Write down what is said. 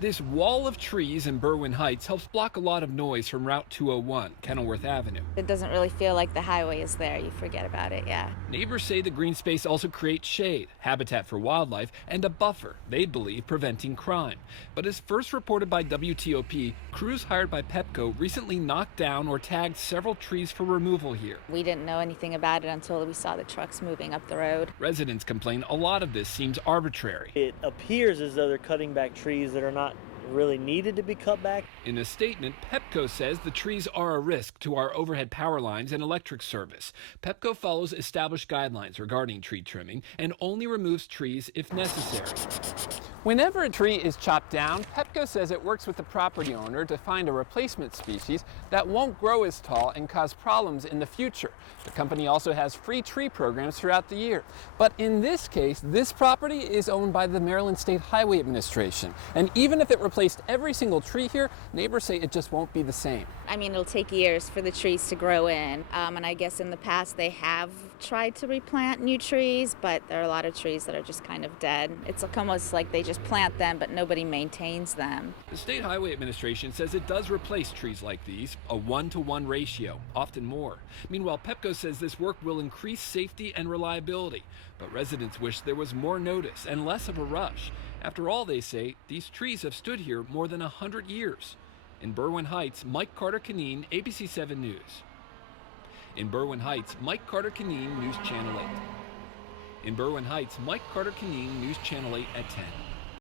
This wall of trees in Berwyn Heights helps block a lot of noise from Route 201, Kenilworth Avenue. It doesn't really feel like the highway is there. You forget about it, yeah. Neighbors say the green space also creates shade, habitat for wildlife, and a buffer, they believe, preventing crime. But as first reported by WTOP, crews hired by PEPCO recently knocked down or tagged several trees for removal here. We didn't know anything about it until we saw the trucks moving up the road. Residents complain a lot of this seems arbitrary. It appears as though they're cutting back trees that are not really needed to be cut back. In a statement, PEPCO says the trees are a risk to our overhead power lines and electric service. PEPCO follows established guidelines regarding tree trimming and only removes trees if necessary. Whenever a tree is chopped down, PEPCO says it works with the property owner to find a replacement species that won't grow as tall and cause problems in the future. The company also has free tree programs throughout the year. But in this case, this property is owned by the Maryland State Highway Administration. And even if it replaced every single tree here, neighbors say it just won't be the same. I mean, it'll take years for the trees to grow in. And I guess in the past they have tried to replant new trees, but there are a lot of trees that are just kind of dead. It's almost like they just plant them, but nobody maintains them. The State Highway Administration says it does replace trees like these, a 1-to-1 ratio, often more. Meanwhile, PEPCO says this work will increase safety and reliability, but residents wish there was more notice and less of a rush. After all, they say, these trees have stood here more than 100 years. In Berwyn Heights, Mike Carter-Canine, ABC 7 News. In Berwyn Heights, Mike Carter-Canine, News Channel 8. In Berwyn Heights, Mike Carter-Canine, News Channel 8 at 10.